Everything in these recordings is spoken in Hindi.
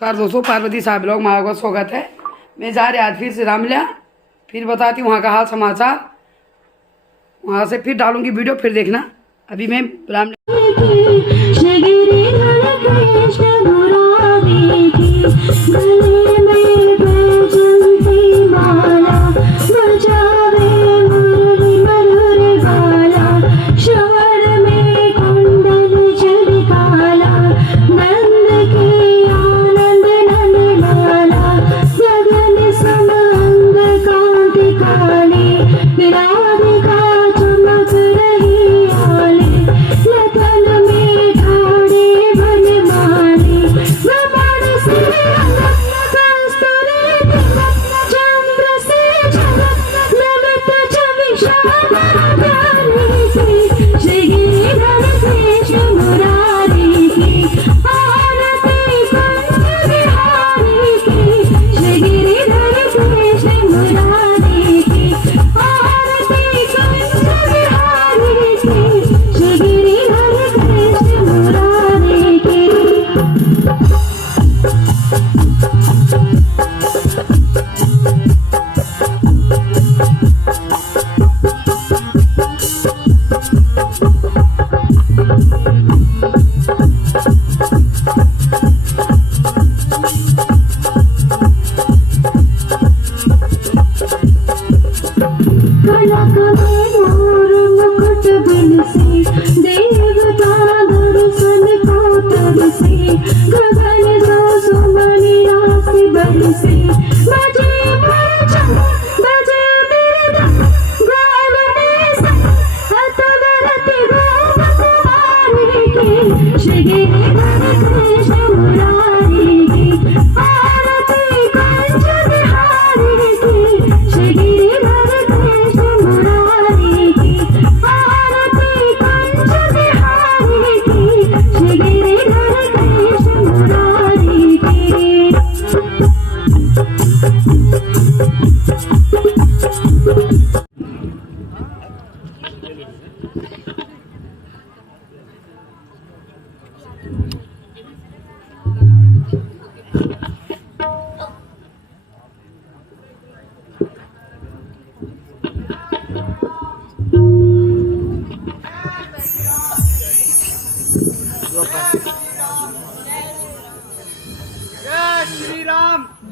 नमस्कार दोस्तों, पार्वती साहब लोग महाराज का स्वागत है। मैं जा रही आज फिर से रामलीला, फिर बताती हूँ वहाँ का हाल समाचार। वहाँ से फिर डालूंगी वीडियो, फिर देखना। अभी मैं रामलीला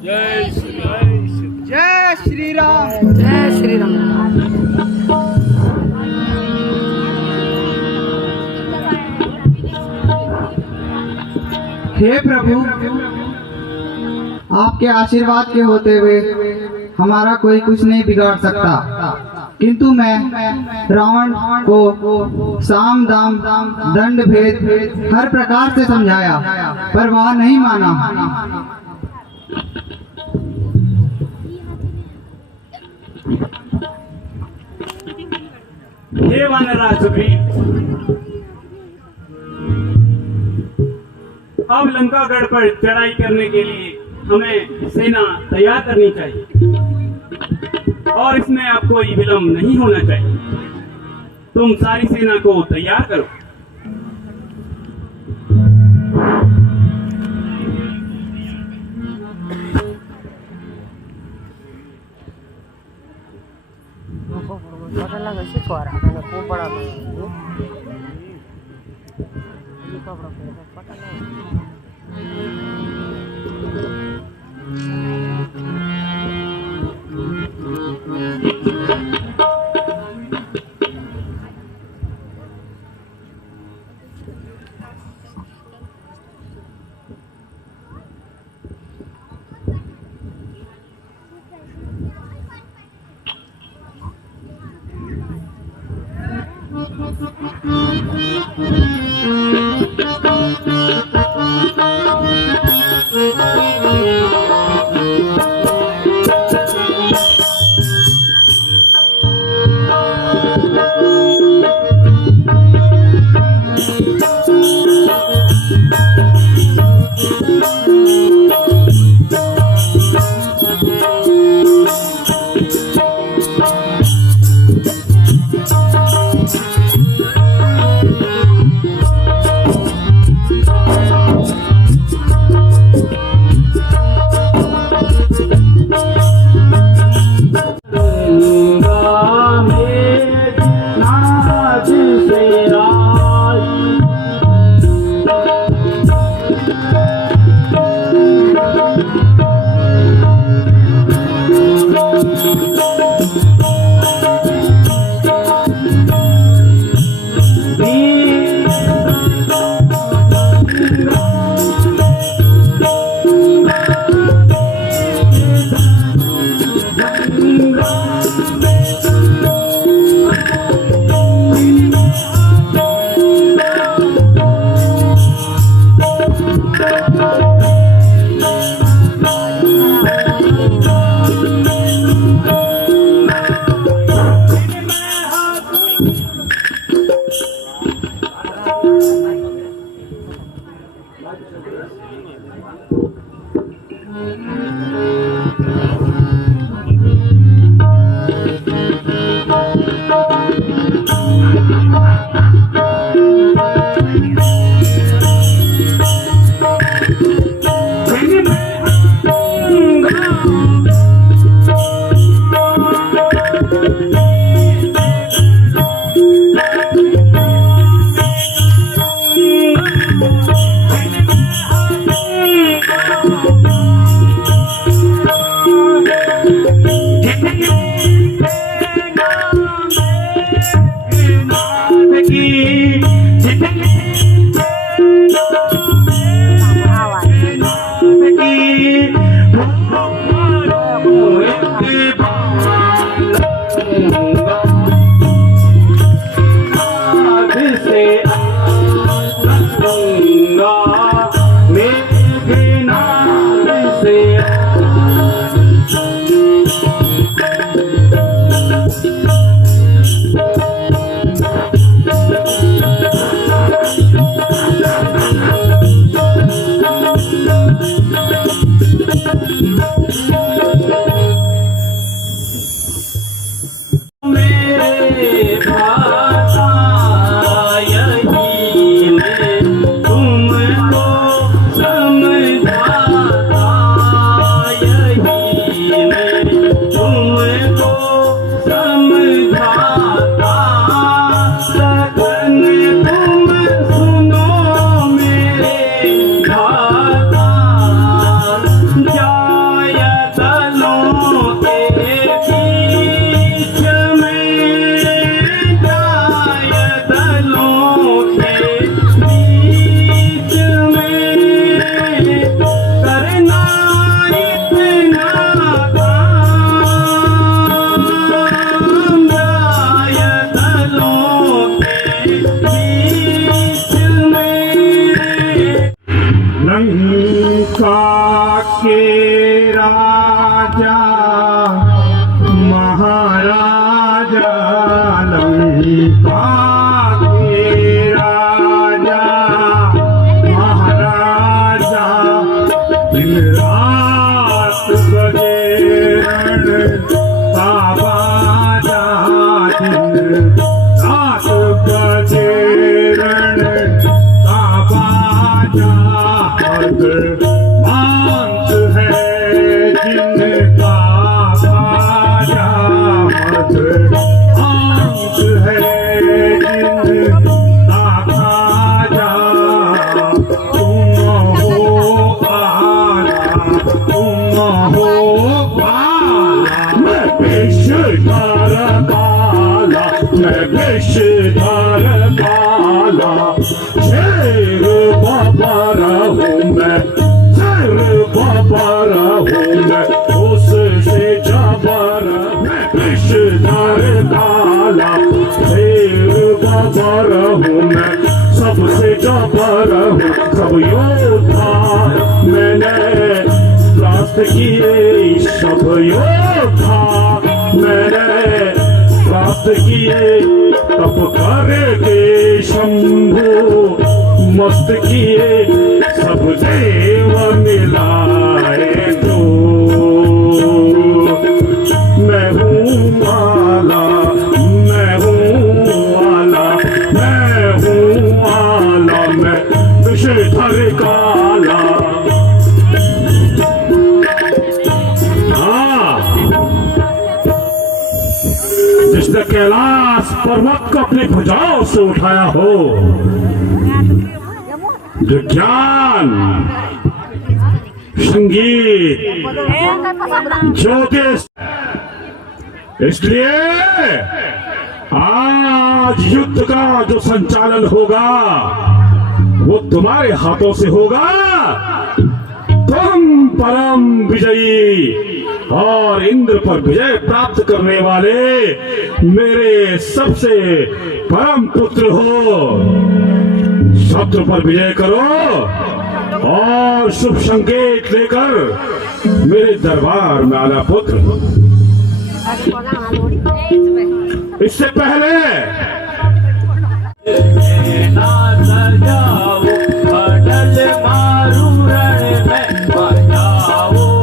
जय श्री राम। जय श्री राम। जय श्री राम। हे प्रभु, आपके आशीर्वाद के होते हुए हमारा कोई कुछ नहीं बिगाड़ सकता, किंतु मैं रावण को साम दाम दंड भेद हर प्रकार से समझाया, पर वह नहीं माना। हे वानरराज सुग्रीव, अब लंकागढ़ पर चढ़ाई करने के लिए हमें सेना तैयार करनी चाहिए और इसमें अब कोई विलंब नहीं होना चाहिए। तुम सारी सेना को तैयार करो। सबसे जबर हूँ, सब योद्धा मैंने प्राप्त किए, सब योद्धा मैंने प्राप्त किए, तप करके शंभु मस्त किए, सब देव मिलाए तो मैं हूँ माला, मैं हूँ आला, मैं हूँ आला, मैं विषधर काला। जिसने कैलाश पर्वत को अपनी भुजाओं से उठाया हो, जो ज्ञान, संगीत, ज्योतिष, इसलिए आज युद्ध का जो संचालन होगा वो तुम्हारे हाथों से होगा। तुम परम विजयी और इंद्र पर विजय प्राप्त करने वाले मेरे सबसे परम पुत्र हो। शत्रु पर विजय करो और शुभ संकेत लेकर मेरे दरबार में आना पुत्र। इससे पहले मारू रण में बजाओ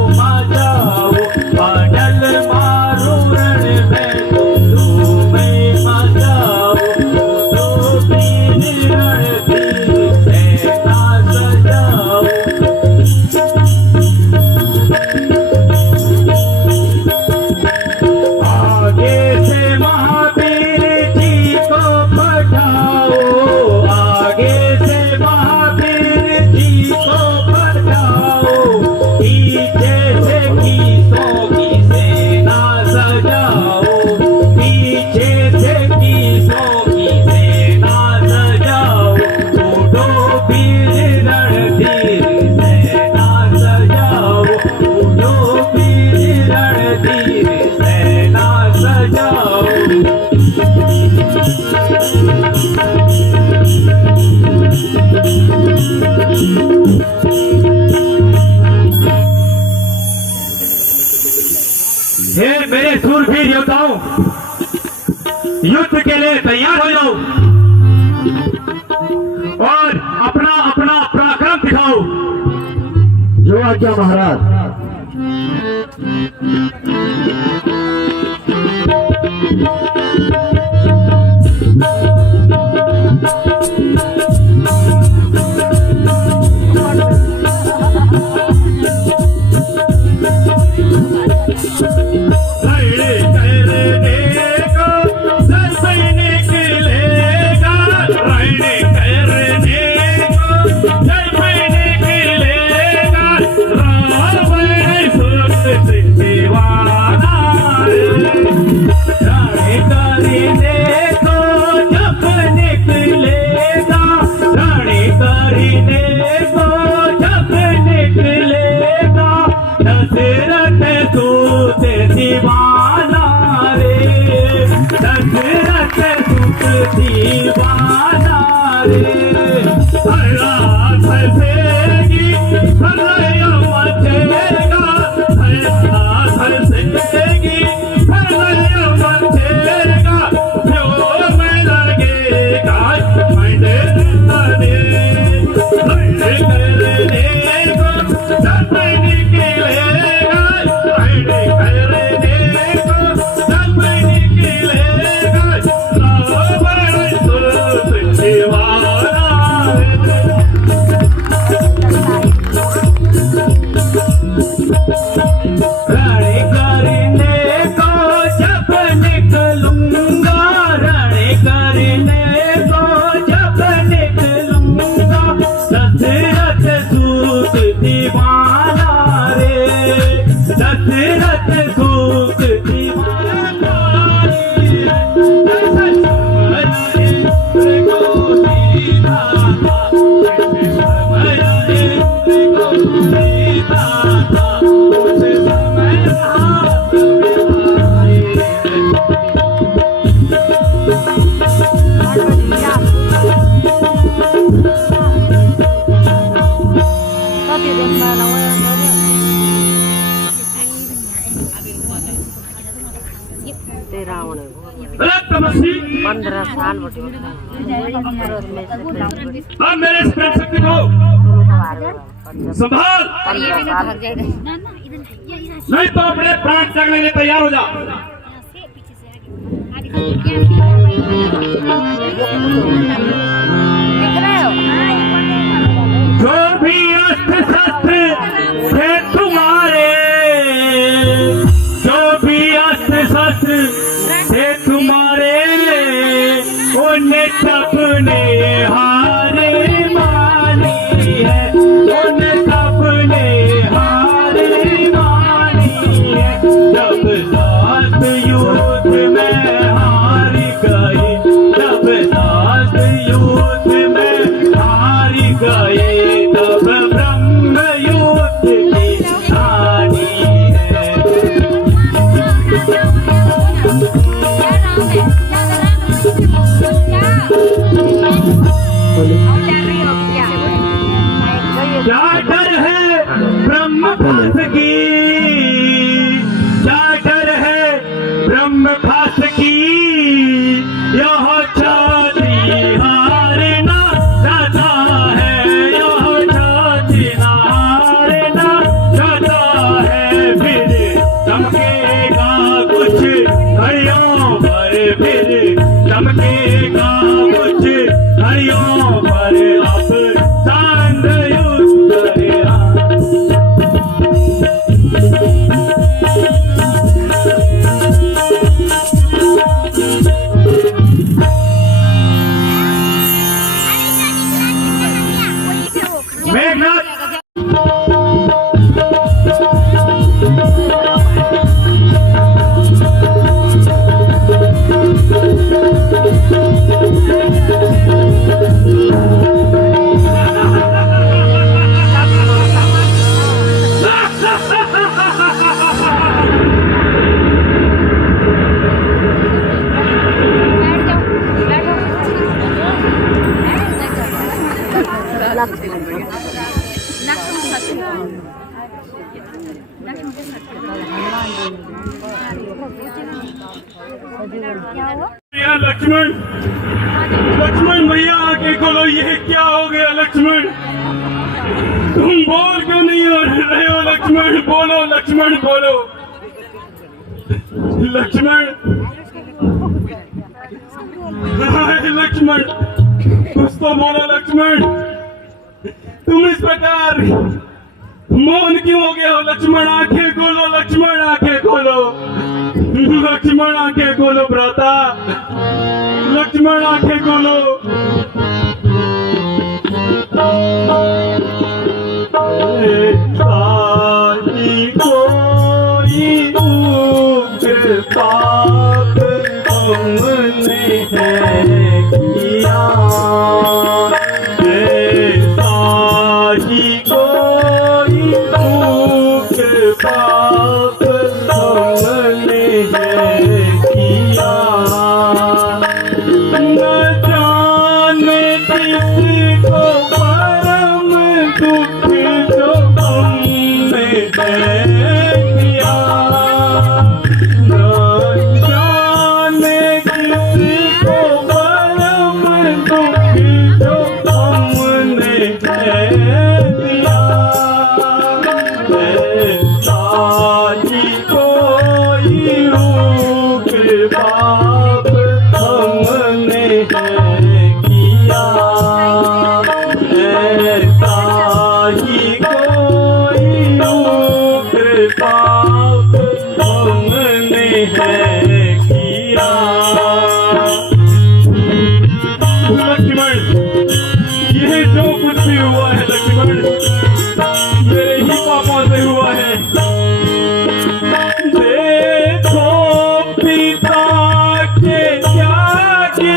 हे मेरे सूरवीर योद्धाओं, युद्ध के लिए तैयार हो जाओ और अपना अपना पराक्रम दिखाओ। जो आज्ञा महाराज। अब मेरे शक्ति को संभाल, नहीं तो अपने प्राण त्यागने के लिए तैयार हो जा। जो भी अस्त्र शस्त्र थे तुम्हारे, जो भी अस्त्र शस्त्र थे तुम्हारे, उन्हें सबने हार मानी है, उन्हें सबने हार मानी है। जब सात युद्ध में हार गए, जब सात युद्ध में हार गए, तब ब्रह्म भैया लक्ष्मण, लक्ष्मण भैया आके खोलो, ये क्या हो गया लक्ष्मण? तुम बोल क्यों नहीं हो रहे हो लक्ष्मण? बोलो लक्ष्मण, बोलो लक्ष्मण। लक्ष्मण कुछ तो बोलो लक्ष्मण। तुम इस प्रकार मौन क्यों हो गए हो लक्ष्मण? आंखें खोलो लक्ष्मण, आंखें खोलो लक्ष्मण, आंखें खोलो भ्राता, लक्ष्मण आंखें खोलो। साई कोई उग्र पाप हमने है किया, साई कोई उग्र पाप हमने है किया, न जाने किसको परम दुख जो हमने है किया, न जाने किसको परम दुख जो हमने है दिया, साई कोई उग्र पाप हमने है किया, साई कोई उग्र पाप हमने है किया। लक्ष्मण ये जो कुछ भी हुआ है लक्ष्मण, मेरे ही पापों से हुआ है। देखो पिता के त्याग से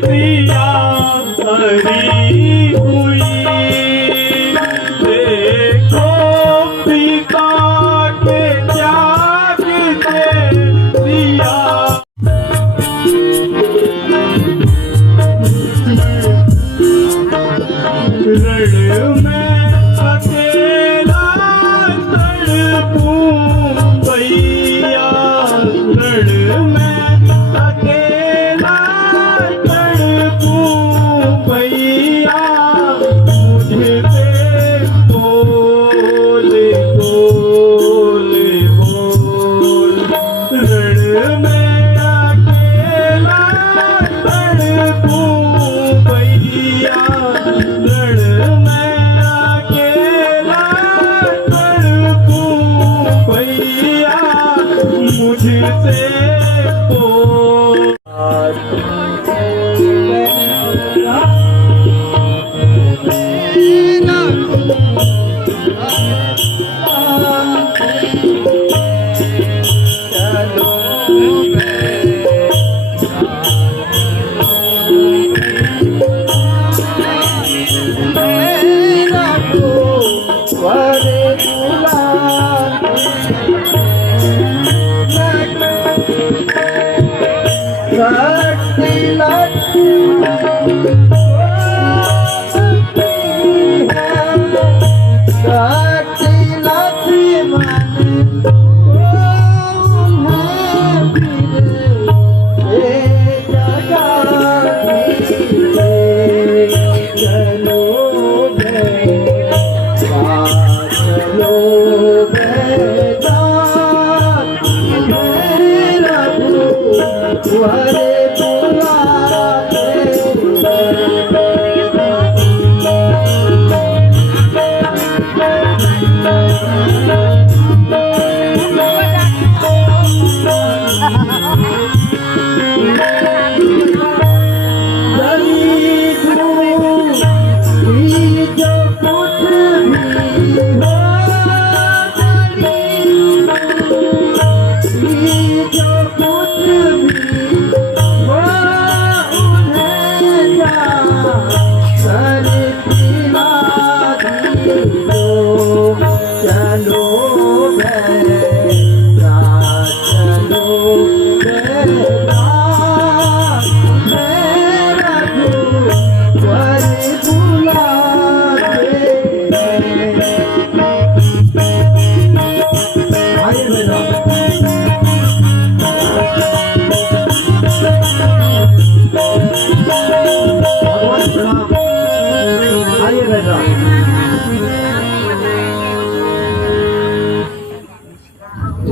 सिया हरी हुई, देखो पिता के त्याग से सिया रण में अकेला तड़पूं भैया, रण में अकेला तड़पूं भैया, मुझसे बोल बोल बोल, रण में अकेला तड़पूं भैया, रण में अकेला तड़पूं भैया, मुझसे बोल।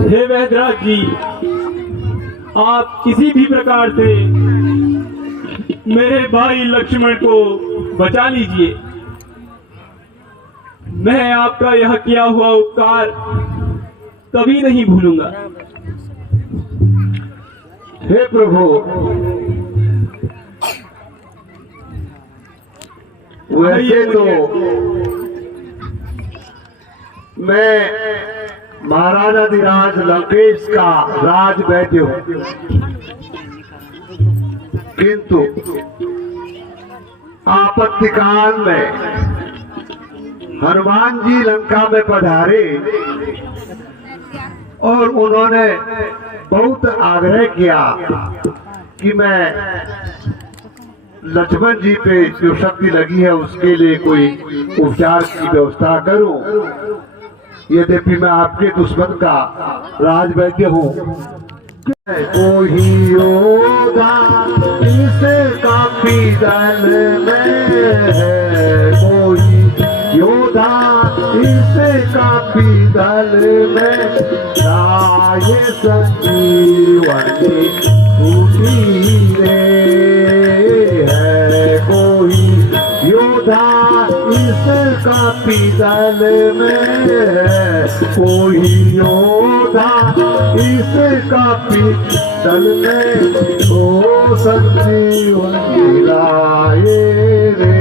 हे वैद्यराज जी, आप किसी भी प्रकार से मेरे भाई लक्ष्मण को बचा लीजिए। मैं आपका यह किया हुआ उपकार कभी नहीं भूलूंगा। हे प्रभु, वैसे तो मैं महाराजाधिराज लंकेश का राज वैद्य हूं, किंतु आपत्ति काल में हनुमान जी लंका में पधारे और उन्होंने बहुत आग्रह किया कि मैं लक्ष्मण जी पे जो शक्ति लगी है उसके लिए कोई उपचार की व्यवस्था करूं। यद्यपि मैं आपके दुश्मन का राजवैद्य हूँ। कोई योगा इस काफी दल में है, कोई योधा इस काफी दल में राय संजीवनी फूटी रे है, कोई योधा इस काफी दल में, कोई योधा इस काफी दल में, ओ संजीवनी लाए रे।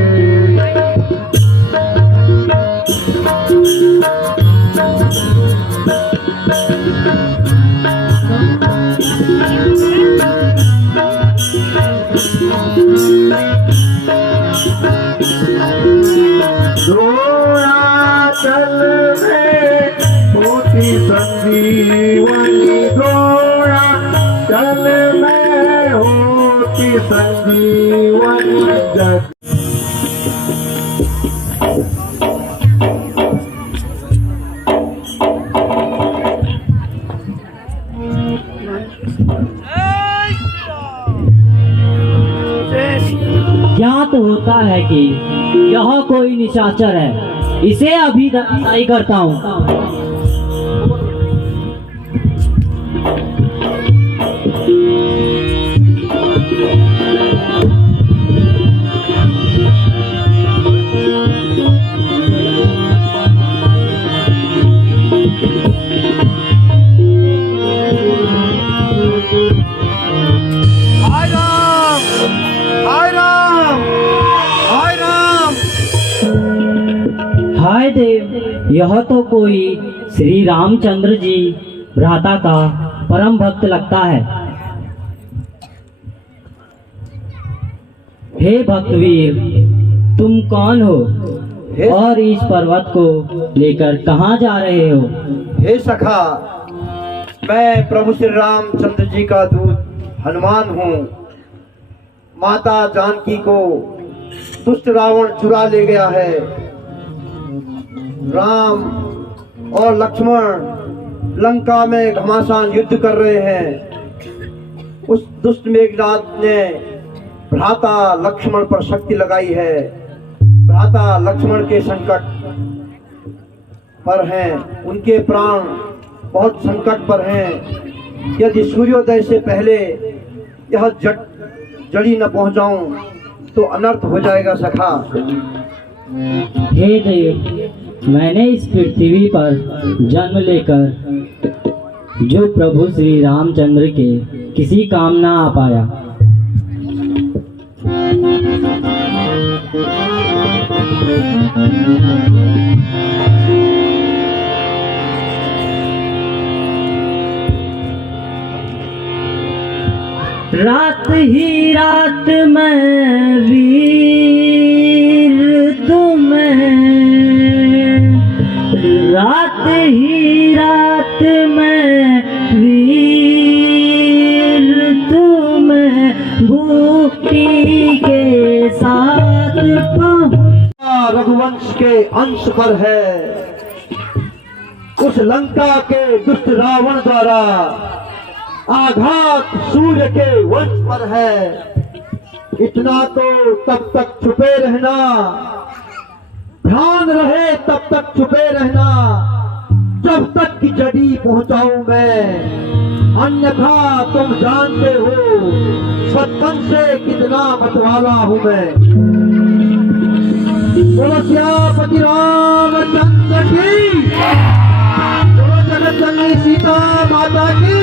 चल में होती संजीवनी, गोरा चल में होती संजीवनी जग। ज्ञात होता है कि यह कोई निशाचर है, इसे अभी धराशायी करता हूँ। हाय देव, यह तो कोई श्री रामचंद्र जी भ्राता का परम भक्त लगता है। हे भक्तवीर, तुम कौन हो और इस पर्वत को लेकर कहाँ जा रहे हो? हे सखा, मैं प्रभु श्री रामचंद्र जी का दूत हनुमान हूँ। माता जानकी को दुष्ट रावण चुरा ले गया है। राम और लक्ष्मण लंका में घमासान युद्ध कर रहे हैं। उस दुष्ट मेघनाथ ने भ्राता लक्ष्मण पर शक्ति लगाई है। भ्राता लक्ष्मण के संकट पर हैं, उनके प्राण बहुत संकट पर हैं। यदि सूर्योदय से पहले यह जड़ी न पहुंचाऊं तो अनर्थ हो जाएगा सखा। हे देव, मैंने इस पृथ्वी पर जन्म लेकर जो प्रभु श्री रामचंद्र के किसी काम ना आ पाया। रात ही रात में वीर तुम्हें, रात ही रात में वीर तुम्हें बूटी के साथ रघुवंश के अंश पर है। उस लंका के दुष्ट रावण द्वारा आघात सूर्य के वंश पर है। इतना तो तब तक छुपे रहना, ध्यान रहे तब तक छुपे रहना, जब तक की जड़ी पहुंचाऊं मैं, अन्यथा तुम जानते हो सत्पन से कितना मतवाला हूं मैं। बोलो सियापति रामचंद्र की, बोलो जगत जननी सीता माता की,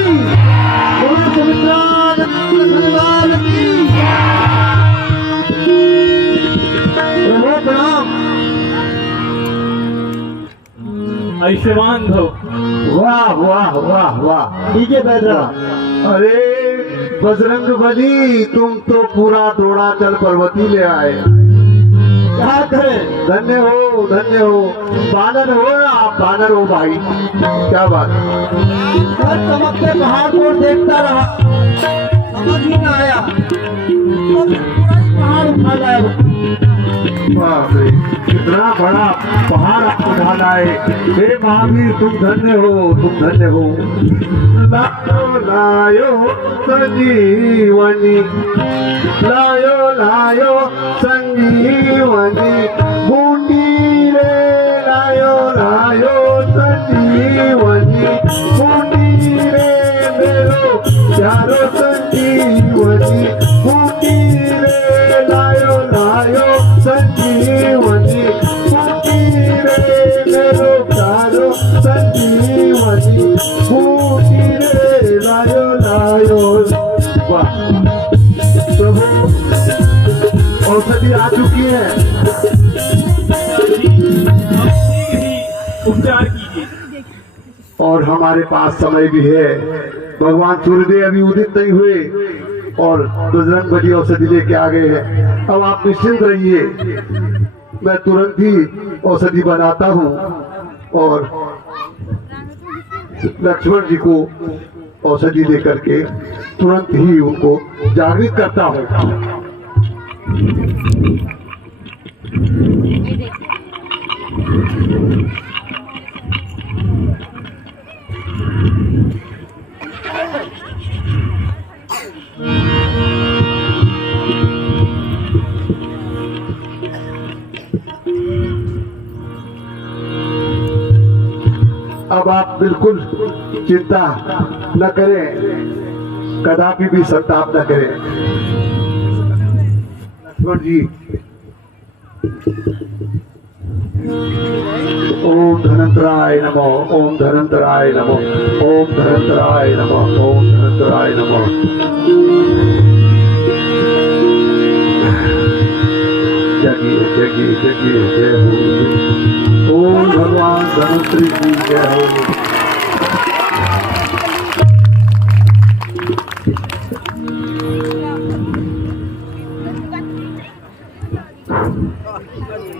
बोलो सुमित्रा नंदलाल की। प्रभु प्रणाम। आयुष्मान भव। वाह वाह वाह वाह। डीजे बैदरा। अरे बजरंग बली, तुम तो पूरा दौड़ा चल पर्वती ले आए। क्या करें, धन्य हो धन्य हो। बानर हो ना आप, बानर हो भाई, क्या बात है। सर चमकते पहाड़ को देखता रहा, समझ ही न आया, तो पूरा ही पहाड़ उठा लाया। बाप रे, कितना बड़ा पहाड़ आप उठा लाए। हे महावीर, तुम धन्य हो, तुम धन्य हो। लायो लायो संजीवनी, लायो लायो संजीवनी, बूंदी रे लायो लायो संजीवनी, बूंदी रे मेरो प्यारो संजीवनी, बूंदी रे लायो लायो संजीवनी, बूंदी रे मेरो प्यारो संजीवनी, बूंदी रे लायो लायो। वाह प्रभु, औषधि आ चुकी है। उपचार कीजिए। और हमारे पास समय भी है। भगवान सूर्यदेव अभी उदित नहीं हुए और बजरंग बली औषधि लेके आ गए हैं। अब आप निश्चिंत रहिए, मैं तुरंत ही औषधि बनाता हूँ और लक्ष्मण जी को औषधि लेकर के तुरंत ही उनको जागृत करता हूँ। अब आप बिल्कुल चिंता न करें, कदापि भी संताप न करें। लक्ष्मण जी, ओम धनंतराय नमो, ओम धनंतराय नमो, ओम धनंतराय नमो, ओम धनंतराय नमो। जगिए जगिए जगिए, जय हो। ओम भगवान धनंतरी की जय हो।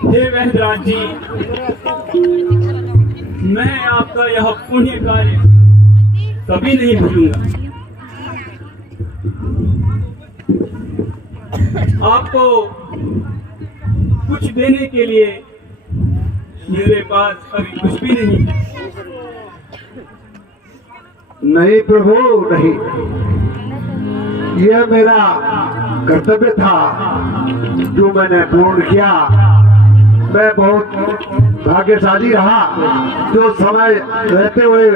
हे वैद्यराज जी, मैं आपका यह पुण्य कार्य कभी नहीं भूलूंगा। आपको कुछ देने के लिए मेरे पास अभी कुछ भी नहीं। नहीं प्रभु, नहीं, यह मेरा कर्तव्य था जो मैंने पूर्ण किया। मैं बहुत भाग्यशाली रहा जो समय रहते हुए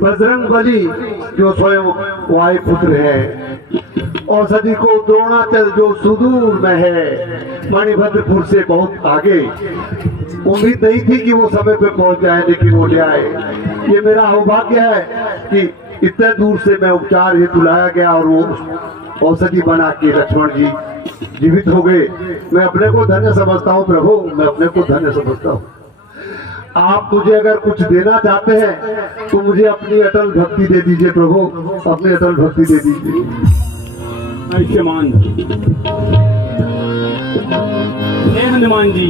बजरंग बली जो स्वयं वायुपुत्र है, औषधि को द्रोणाचल जो सुदूर में है, मणिभद्रपुर से बहुत आगे, उम्मीद नहीं थी कि वो समय पे पहुंच जाए, लेकिन वो ले आए। ये मेरा सौभाग्य है कि इतने दूर से मैं उपचार हेतु लाया गया और वो औषधि बना के लक्ष्मण जी जीवित हो गए। मैं अपने को धन्य समझता हूँ प्रभु, मैं अपने को धन्य समझता हूँ। आप मुझे अगर कुछ देना चाहते हैं तो मुझे अपनी अटल भक्ति दे दीजिए प्रभु, अपनी अटल भक्ति दे दीजिए। आयुष्मान हे हनुमान जी,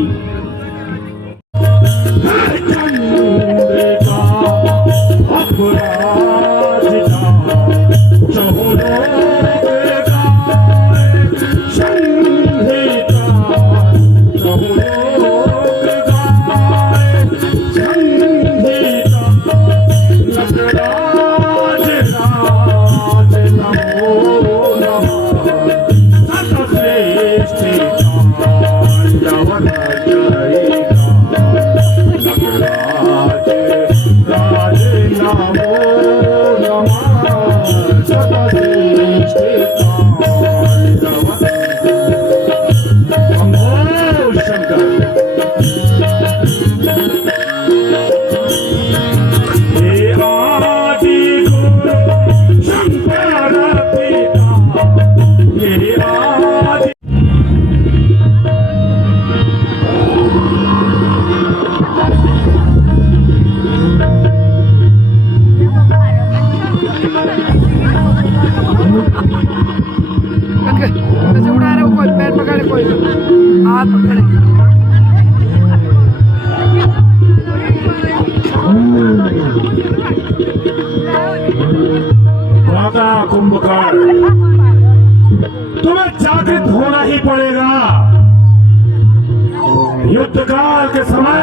काल के समय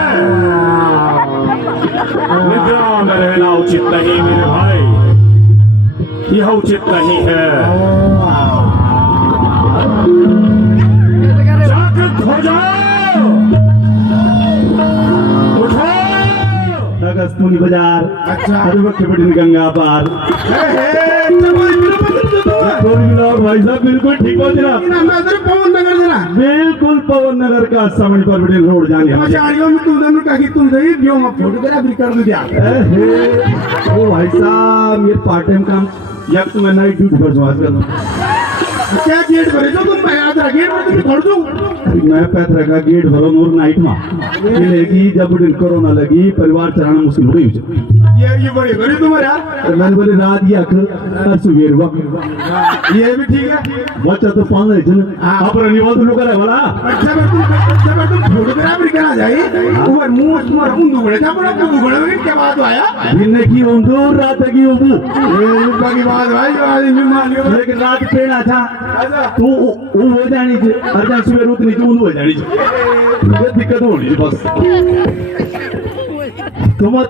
निद्रा में रहना उचित नहीं मेरे भाई, यह उचित नहीं है। जागृत हो जाओ, उठो। अगस्तपुरी बाजार, अच्छा गंगा पार। भाई साहब बिल्कुल ठीक हो जनाब, पवन नगर देना बिल्कुल पवन नगर का समझ पर बिल्कुल रोड जाने फोटोग्राफी कर दिया। ओ भाई साहब ये पार्ट टाइम काम या तो मैं नाइट ड्यूटी पर समाज कर क्या गेट भरे जो तुम याद रहा गेट भर तुम छोड़ दो। मैं पैतरा का गेट भरो और नाइट में लगी जब कोरोना लगी परिवार चलाना मुश्किल हो गई। ये बड़े बड़े तुम्हारे यार मैंने बोले रात की अखर सुबेर वक्त ये भी ठीक है। बच्चा तो पाल रहे थे अपना निवास लोग करे वाला। अच्छा तुम फोटोग्राफी करा जाए ऊपर मुंह तुम्हारा उंदू बड़े था बड़ा उंदू बड़े में क्या बात आया दिन की उंदू रात की उंदू ये बाकी बात भाई आदमी मान लियो। लेकिन रात पेड़ा था तू वो हो जानी थी अर्जन सुबह उतनी थी उंदू हो जानी थी, ये दिक्कत होनी थी बस।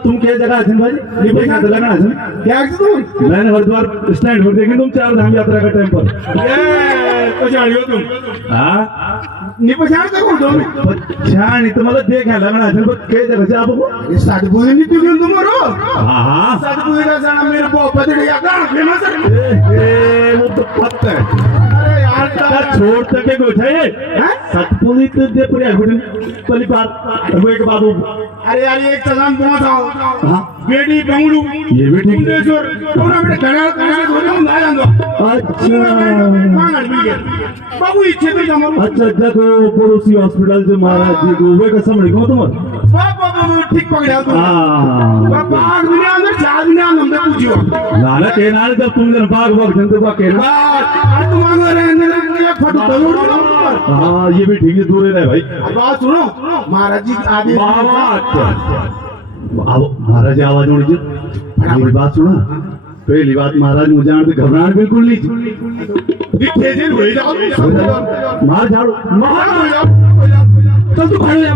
तुम क्या जगह थी भाई ये पैसा तो लगना है क्या तुम मैंने हरिद्वार स्टैंड पर देखे तुम 4 धाम यात्रा का टाइम पर ये तो जानियो तुम हाँ नहीं पहचान सको तुम पहचान तो मतलब देखा लगना है पर कई जगह से आप ये सातपुरी नहीं क्यों तुम्हारो हाँ सातपुरी का जाना मेरे बहुत पतड़े या गाना फेमस है वो तो पता है अरे यार छोड़ सके कुछ है ये सतपुली तो दे पूरे गुडन पहली बात वो एक बात अरे यार ये एक सलाम पहुंचाओ हाँ बेटी बंगलू ये भी ठीक मुंडेश्वर थोड़ा बेटा कनाल धोने हम ना जान दो अच्छा बाबू इच्छे तो जमा अच्छा देखो पड़ोसी हॉस्पिटल से महाराज जी को वे का समझ को तुम्हारा बाबा ठीक पकड़ा तुम हाँ बाबा आग भी अंदर चार भी अंदर पूछियो नाला के नाल जब तुम जन बाग बाग जनते बाग के ना आज तुम आगे रहने लगे फटो दौड़ हाँ ये भी ठीक है दूर रहे भाई। बात सुनो महाराज जी आगे अब महाराज आवाज उड़ जी मेरी बात सुना पहली बात महाराज मुझे जान पे घबराहट बिल्कुल नहीं दिखे जे हो जाओ मार झाड़ो मार हो जाओ चल तू खड़े जा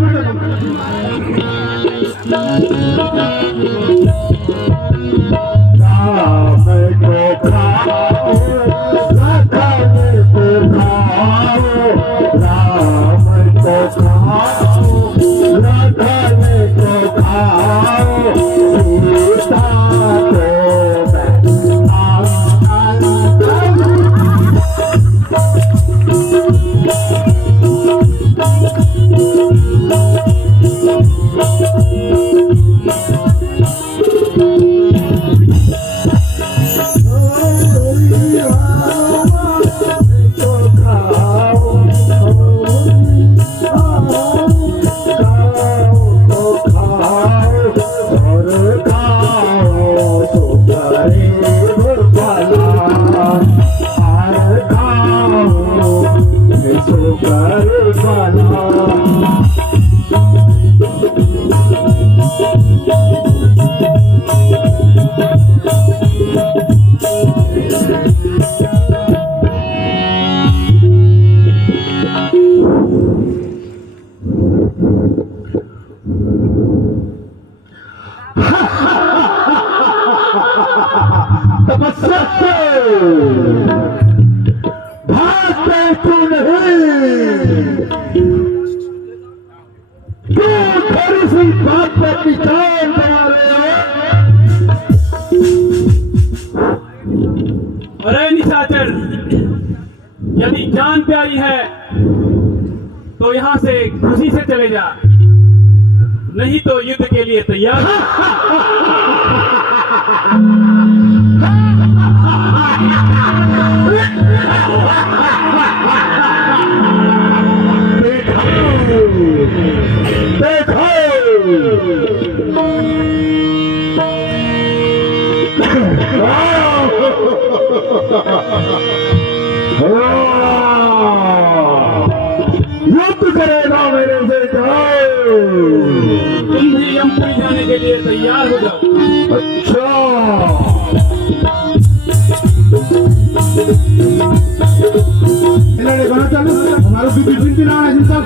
तपस्या भागते तू नहीं तू थोड़ी सी बात पर विचार बना रहे हो। अरे निशाचर, यदि जान प्यारी है तो यहाँ से खुशी से चले जा, नहीं तो युद्ध के लिए तैयार। देखो युद्ध करेगा मेरे से जाओ। तुम भी यमपुरी जाने के लिए तैयार हो जाओ। अच्छा हमारा भी बिल्कुल भी ना है जिनका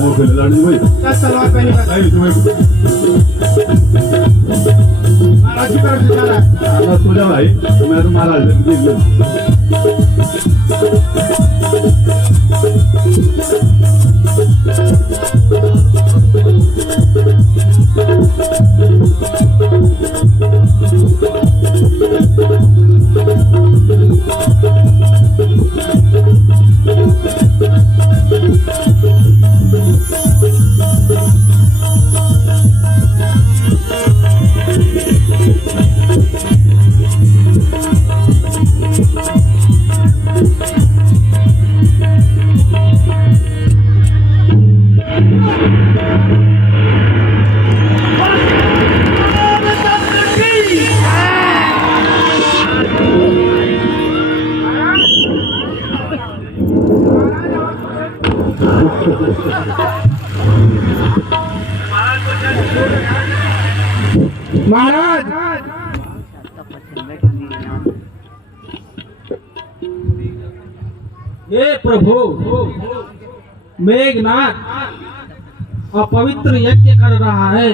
वो खेले लड़ने भाई तलवार पहनी भाई तुम्हें महाराज की तरफ से जा रहा है। मत हो जा भाई मैं तो महाराज देख लो महाराज हे प्रभु, मेघनाथ अपवित्र यज्ञ कर रहा है।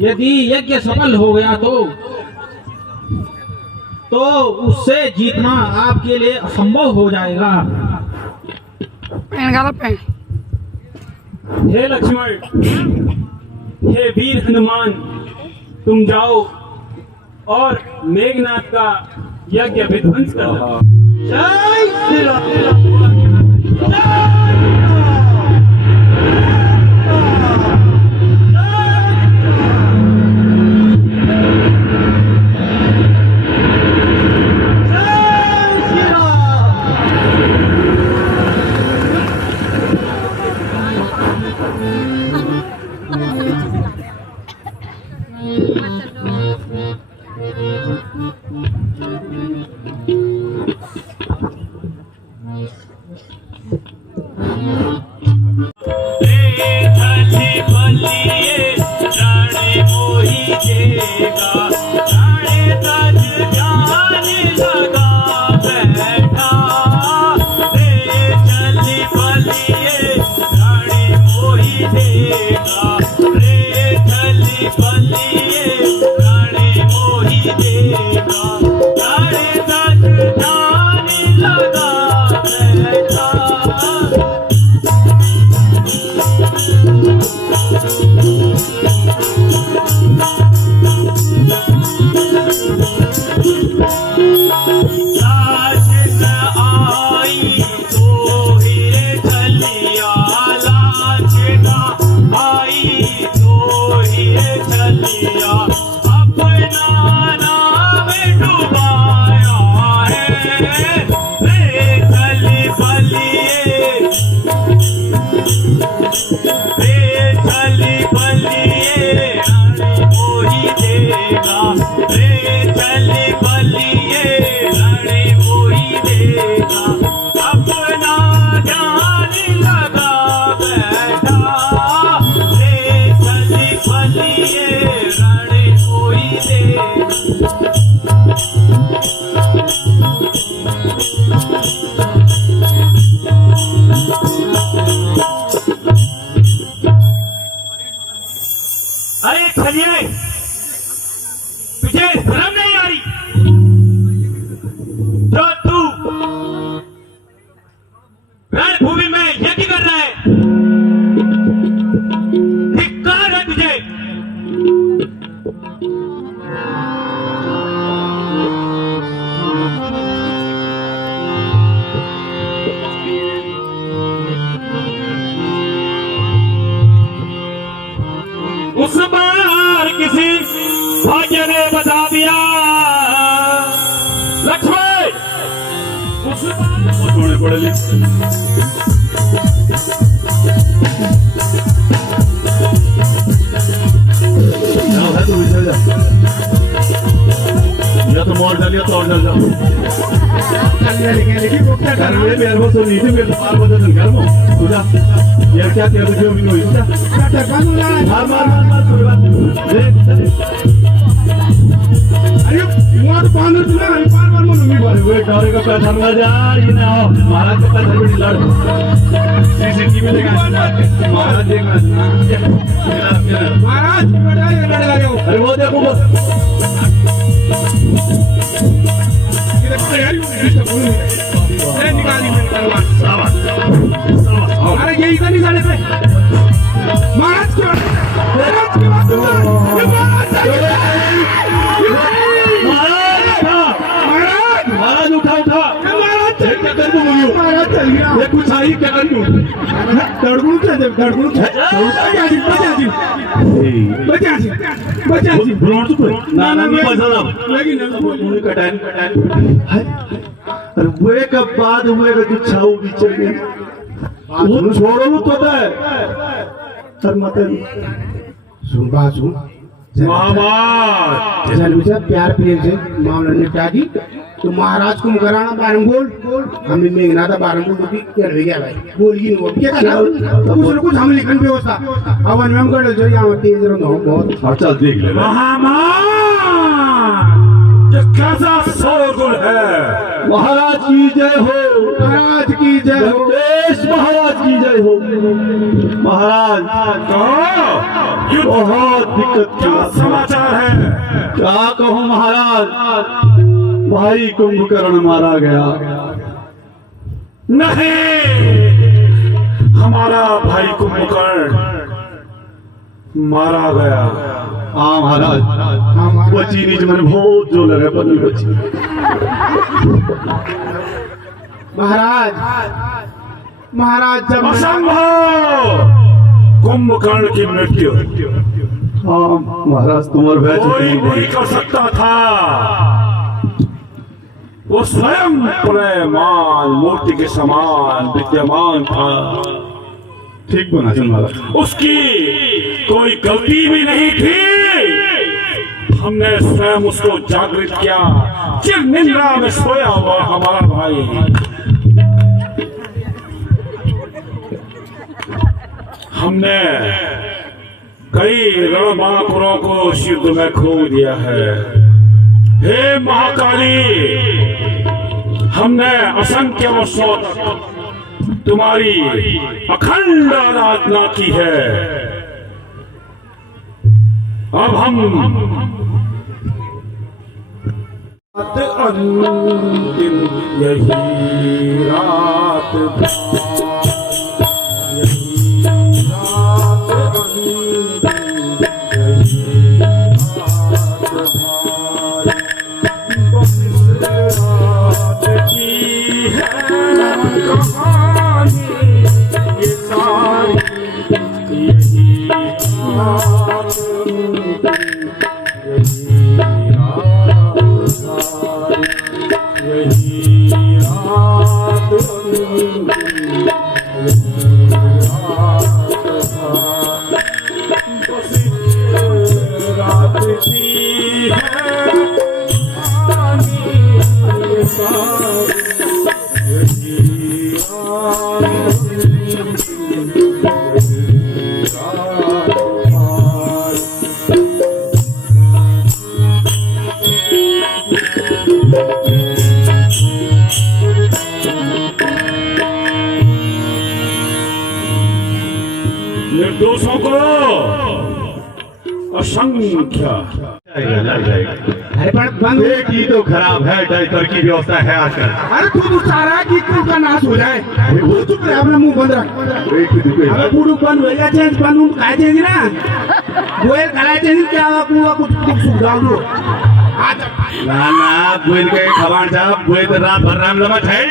यदि यज्ञ सफल हो गया तो उससे जीतना आपके लिए असंभव हो जाएगा। पैन गाला पैन। हे लक्ष्मण, हे वीर हनुमान, तुम जाओ और मेघनाथ का यज्ञ विध्वंस कर दो। जय श्री राम। अरे खलिए, तुझे शर्म नहीं आ रही? जो तू रणभूमि में यज्ञ कर रहा है, धिक्कार है तुझे। उस बार किसी भाग्य ने बता दिया लक्ष्मण, उस बार थोड़े पड़े लिख जाओ है तो विचल जा, या तो मोड़ डालिए तो और डाल जाओ घर में मेरे को तो नीचे मेरे पार बदल घर में तुझा ये क्या तेरे क्यों भी नहीं होता मार मार मार मार कोई बात नहीं देख अरे वहाँ तो पानी चला रहा है, पार पार में नहीं वो डरेगा का धरना जारी ना हो महाराज का धर्म लड़ सीसीटीवी लगा महाराज देखना महाराज अरे वो देखो बस अरे ये इधर नहीं जाने पे महाराज के महाराज उठा उठा क्या कर दूं महाराज चल गया ये कुछ आई क्या कर दूं दड़गुण ना ना नहीं बचा लेकिन कटान अरे वे कब बाद हुए जो छाऊ भी चल गई वो छोड़ो तो है सर मत सुन बात सुन महाराज चल मुझे प्यार प्रेम से मामला निपटा दी तो महाराज को मुकराना बारम बोल हमें मेघना था बारम बोल तो क्या रह गया भाई बोल ही नहीं क्या करना कुछ न कुछ हम लिखन व्यवस्था अब हम कर जो यहाँ तेज रहो बहुत चल देख ले ये कैसा शोरगुल है महाराज की जय हो महाराज की जय हो देश महाराज की जय हो महाराज बहुत दिक्कत क्या समाचार है क्या कहूँ महाराज भाई कुंभकर्ण मारा गया नहीं हमारा भाई कुंभकर्ण मारा गया हाँ महाराज वो चीनी मन बहुत जो लगे बनी बची महाराज महाराज जब असंभव कुंभकर्ण की मृत्यु हाँ महाराज तुम्हारे भय कोई नहीं कर सकता था वो स्वयं प्रेमान मूर्ति के समान विद्यमान था ठीक बोला चल महाराज उसकी कोई गलती भी नहीं थी हमने स्वयं उसको जागृत किया चिर निंद्रा में सोया हुआ हमारा भाई हमने कई रणबांकुरों को युद्ध में खो दिया है हे महाकाली हमने असंख्य वर्षों तक तुम्हारी अखंड आराधना की है अब हम अंतिम यही रात निर्दोषों को असंख्य अरे बंद एक ही तो खराब है डर की व्यवस्था है आजकल अरे तू सारा की का नाश हो जाए वो चुप रहे अपना मुंह बंद रख अबे पूरा बंद हो गया चेंज बंद काय चेंज ना गोयल कलाई चेंज क्या हुआ कुछ सुख डाल दो ना गोयल के खबान साहब गोयल तो रात भर राम लमत है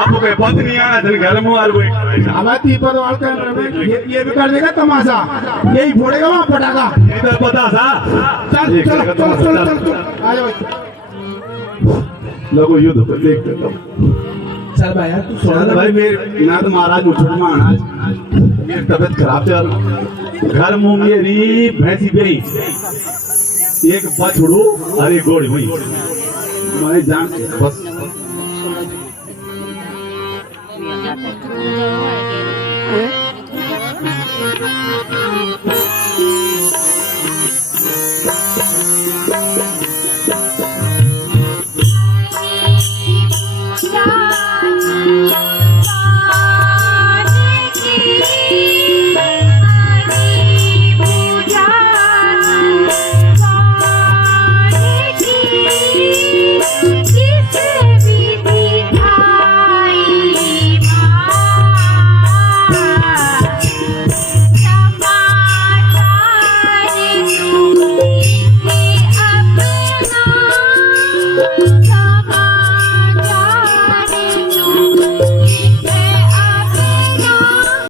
आपको कोई पत नहीं आना दिन घर में आल गोयल अब तीपद वाल कर ये भी कर देगा तमाशा यही फोड़ेगा वहां पटाखा इधर पता सा चल चल चल चल चल आ जाओ लोगो युद्ध को देखते तो चल भाई यार तू सोना भाई मेरे ना तो महाराज उठ महाराज मेरी तबीयत खराब चल घर मुंह मेरी भैंसी गई एक बछड़ू अरे गोड़ी हुई मैं जान बस Huh?